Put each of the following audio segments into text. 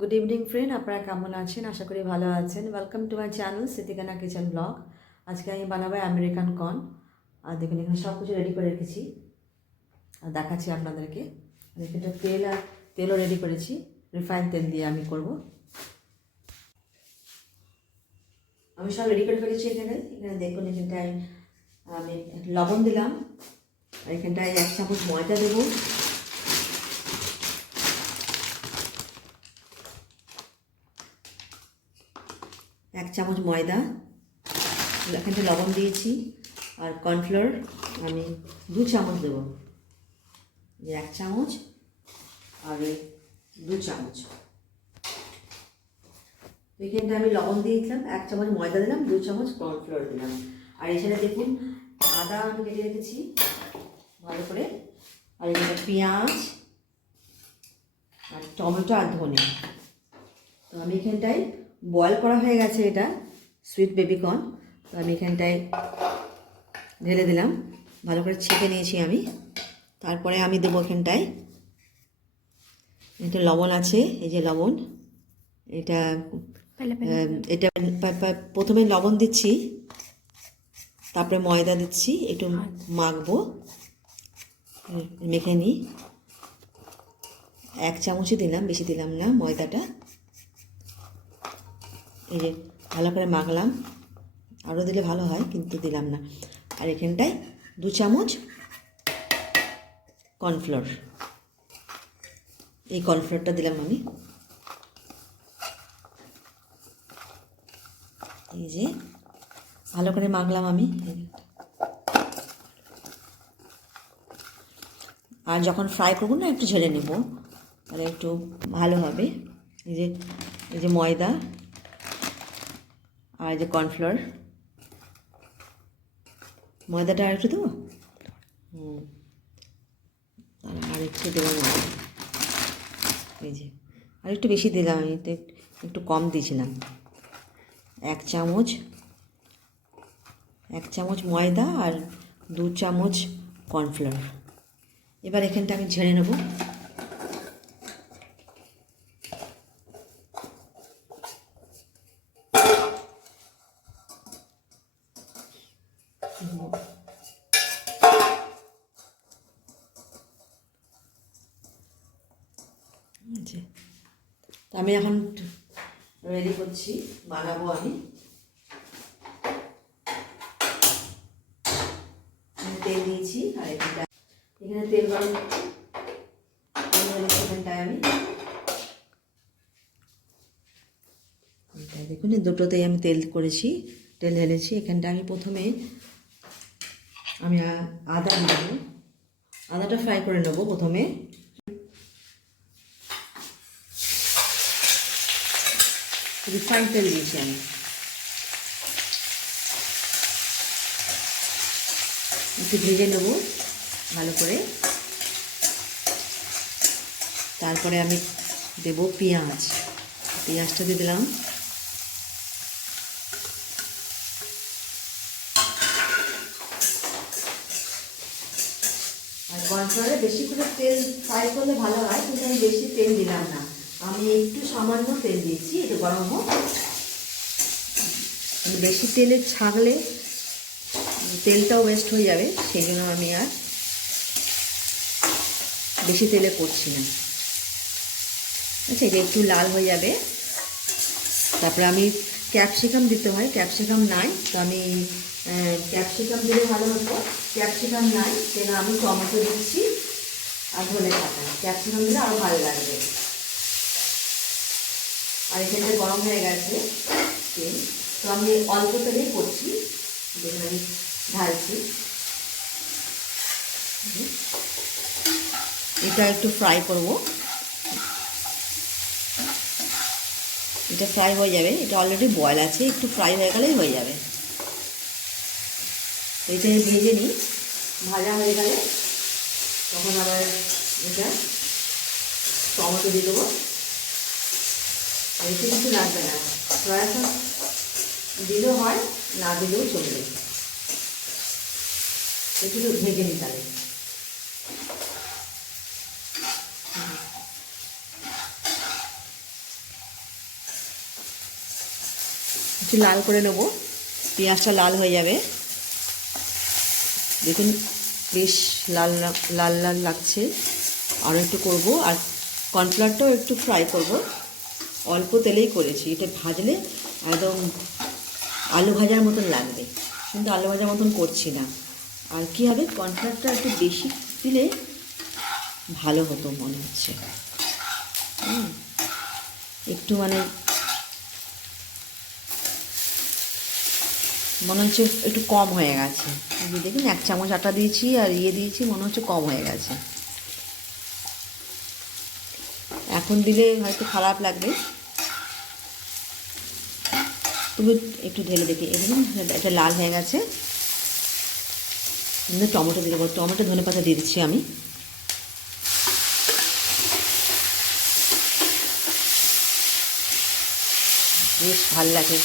Good evening friend, আপনারা কেমন আছেন? আশা করি ভালো আছেন। Welcome to my channel Siddikana kitchen blog. আজকে আমি বানাবো আমেরিকান কর্ন। আর দেখুন এখানে সব কিছু রেডি করে রেখেছি আর দেখাচ্ছি আপনাদেরকে। এখানে তেলও রেডি করেছি, রিফাইন তেল দিয়ে আমি করব। আমি সব রেডি করে ফেলেছি। এখানে দেখুন, এখানটায় আমি লবণ দিলাম, আর এখানটায় 1 চামচ ময়দা দেবো, এক চামচ ময়দা, এখানটা লবণ দিয়েছি। আর কর্নফ্লোর আমি 2 চামচ দেবো, 1 চামচ আর 2 চামচ। এখানটা আমি লবণ দিয়েছিলাম, 1 চামচ ময়দা দিলাম, 2 চামচ কর্নফ্লোর দিলাম। আর এখানে দেখুন আদা আমি কেটে রেখেছি ভালো করে, আর এখানে পেঁয়াজ আর টমেটো আর ধনে। তো আমি এখানটায় বয়েল করা হয়ে গেছে, এটা সুইট বেবি কর্ন। তো আমি এখানটায় ঢেলে দিলাম, ভালো করে ছেঁকে নিয়েছি আমি। তারপরে আমি দেবো এখানটায় এটা লবণ আছে, এই যে লবণ, এটা প্রথমে লবণ দিচ্ছি, তারপরে ময়দা দিচ্ছি, একটু মাখবো, মেখে নিই। 1 চামচই দিলাম, বেশি দিলাম না ময়দাটা। এই যে ভালো করে মাখলাম, আরও দিলে ভালো হয় কিন্তু দিলাম না। আর এখানটায় 2 চামচ কর্নফ্লোর, এই কর্নফ্লোরটা দিলাম আমি। এই যে ভালো করে মাখলাম আমি। আর যখন ফ্রাই করবো না, একটু ঝেড়ে নেব, তাহলে একটু ভালো হবে। এই যে ময়দা আর এই যে কর্নফ্লোর, ময়দাটা আর একটু দেবো, আর একটু দেবো ময়দা। এই যে আর একটু বেশি দিলাম, আমি একটু কম দিয়েছিলাম। 1 চামচ ময়দা আর 2 চামচ কর্নফ্লোর। এবার এখানটা আমি ঝেড়ে নেব। আমি এখন রেডি করছি, বানাবো আমি। তেল দিয়েছি, আর এখানে তেল গরম এখানটায় আমি দেখুন দুটোতেই আমি তেল করেছি, তেল ঢেলেছি। এখানটা আমি প্রথমে আদা নেব, আদাটা ফ্রাই করে নেব প্রথমে। রিফাইন তেল দিয়েছি আমি, একটু ভেজে নেব ভালো করে। তারপরে আমি দেব পেঁয়াজটা দিয়ে দিলাম। আর কর্নফ্লাওয়ারে বেশি করে তেল ফ্রাই করলে ভালো হয়, কিন্তু আমি বেশি তেল দিলাম না, আমি একটু সামান্য তেল দিয়েছি, একটু গরম হোক। বেশি তেলে ছাগলে তেলটাও ওয়েস্ট হয়ে যাবে, সেই জন্য আমি আর বেশি তেলে করছি না। আচ্ছা, এটা একটু লাল হয়ে যাবে। তারপরে আমি ক্যাপসিকাম দিতে হয়, ক্যাপসিকাম নাই, তো আমি ক্যাপসিকাম দিলে ভালো হতো। ক্যাপসিকাম নাই, সেটা আমি টমেটো দিচ্ছি আর ধনে পাতা। ক্যাপসিকাম দিলে আরও ভালো লাগবে। আর এখানে গরম হয়ে গেছে তেল, তো আমি অল্প তেলেই করছি, যেখানে আমি ঢালছি। এটা একটু ফ্রাই করব, এটা ফ্রাই হয়ে যাবে। এটা অলরেডি বয়েল আছে, একটু ফ্রাই হয়ে গেলেই হয়ে যাবে। এটা ভেজে নিই, ভাজা হয়ে গেলে তখন আবার এটা টমেটো দিয়ে দেবো। এতে কিছু লাগবে না, সয়া সস দিলেও হয়, না দিলেও চলবে। একটু ভেজে নিই তাহলে। একটু লাল করে নেবো, পেঁয়াজটা লাল হয়ে যাবে। দেখুন বেশ লাল লাল লাল লাগছে। আরও একটু করব, আর কর্নফ্লাওয়ারটাও একটু ফ্রাই করব। অল্প তেলেই করেছি, এটা ভাজলে একদম আলু ভাজার মতন লাগবে, কিন্তু আলু ভাজার মতন করছি না। আর কী হবে, কর্নফ্লাওয়ারটা একটু বেশি দিলে ভালো হতো মনে হচ্ছে। একটু মানে মনে হচ্ছে একটু কম হয়ে গেছে। দেখুন 1 চামচ আটা দিয়েছি আর দিয়েছি, মনে হচ্ছে কম হয়ে গেছে। এখন দিলে হয়তো খারাপ লাগবে, তুমি একটু ঢেলে দেখি। দেখুন এটা লাল হয়ে গেছে। টমেটো দিয়ে দেবো, টমেটো ধনেপাতা দিয়ে দিচ্ছি আমি। বেশ ভালো লাগে।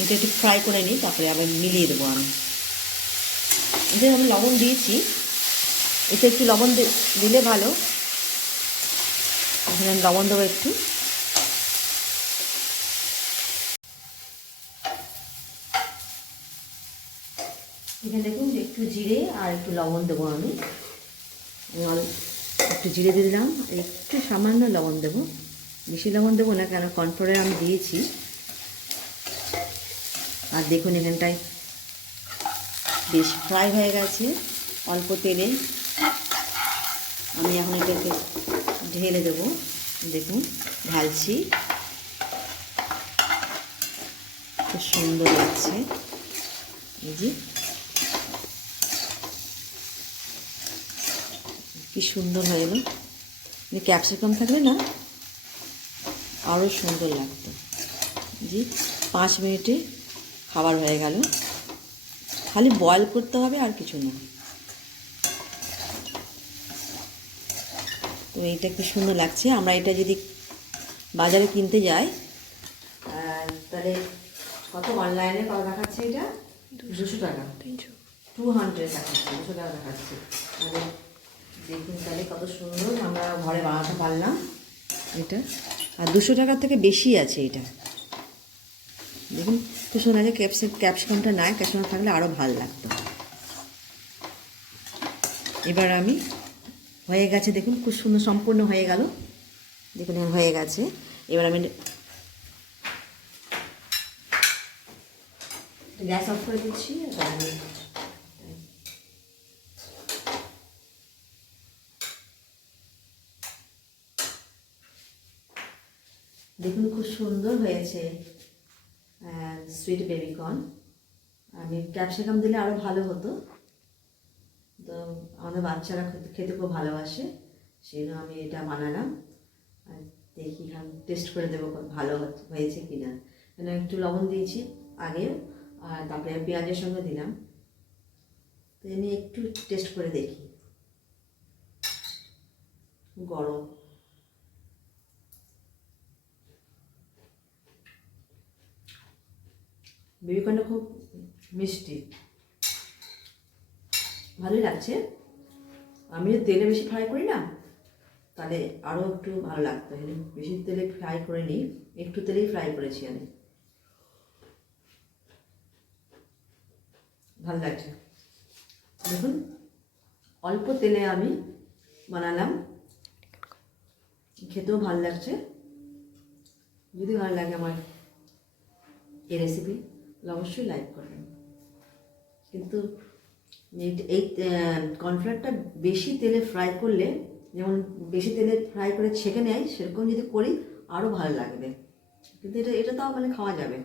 এটা একটু ফ্রাই করে নিই, তারপরে আবার মিলিয়ে দেবো আমি। এতে আমি লবণ দিয়েছি, এতে একটু লবণ দিলে ভালো। এখানে লবণ দেবো একটু। এখানে দেখুন যে একটু জিরে আর একটু লবণ দেবো আমি। একটু জিরে দিয়ে দিলাম, একটু সামান্য লবণ দেবো, বেশি লবণ দেবো না, কেন কর্নফ্লাওয়ারে আমি দিয়েছি। আর দেখুন এখানটায় বেশ ফ্রাই হয়ে গেছে অল্প তেলে। আমি এখন এটাকে ঢেলে দেবো। দেখুন ঢালছি, খুব সুন্দর লাগছে। এই যে কি সুন্দর হয়ে এলো। ক্যাপসিকাম থাকলে না আরও সুন্দর লাগতো। জি 5 মিনিটে খাবার হয়ে গেল। খালি বয়েল করতে হবে, আর কিছু না। তো এইটা কি সুন্দর লাগছে। আমরা এটা যদি বাজারে কিনতে যাই, তাহলে কত, অনলাইনে কত দেখাচ্ছে, এটা 200 টাকা, 200 দেখাচ্ছে, 200 টাকা দেখাচ্ছে। তাহলে দেখুন তাহলে কত সুন্দর আমরা ঘরে বানাতে পারলাম এটা। আর 200 টাকার থেকে বেশি আছে এটা। দেখুন তো শোনা যায় ক্যাপসিকামটা নাই, ক্যাপসিকাম থাকলে আরও ভালো লাগতো। এবার আমি হয়ে গেছে, দেখুন খুব সুন্দর সম্পূর্ণ হয়ে গেল। দেখুন হয়ে গেছে। এবার আমি গ্যাস অফ করে দিচ্ছি। দেখুন খুব সুন্দর হয়েছে সুইট বেবিকর্ন। আমি ক্যাপসিকাম দিলে আরও ভালো হতো, তো আমাদের বাচ্চারা খেতে খুব ভালোবাসে, সেই জন্য আমি এটা বানালাম। আর দেখি টেস্ট করে দেবো ভালো হয়েছে কি না। কেন একটু লবণ দিয়েছি আগেও, আর তারপরে পেঁয়াজের সঙ্গে দিলাম। তো আমি একটু টেস্ট করে দেখি। গরম, বেবিকর্নটা খুব মিষ্টি, ভালোই লাগছে। আমি যদি তেলে বেশি ফ্রাই করি না, তাহলে আরও একটু ভালো লাগতো। বেশি তেলে ফ্রাই করে নিই, একটু তেলেই ফ্রাই করেছি আমি। ভালো লাগছে। দেখুন অল্প তেলে আমি বানালাম, খেতেও ভালো লাগছে। যদি ভালো লাগে আমার এই রেসিপি, অবশ্যই লাইক করবেন। কিন্তু এই কর্নফ্লাওয়ারটা বেশি তেলে ফ্রাই করলে, যেমন বেশি তেলে ফ্রাই করে ছেঁকে নেয়, সেরকম যদি করি আরও ভালো লাগবে। কিন্তু এটা তাও মানে খাওয়া যাবে।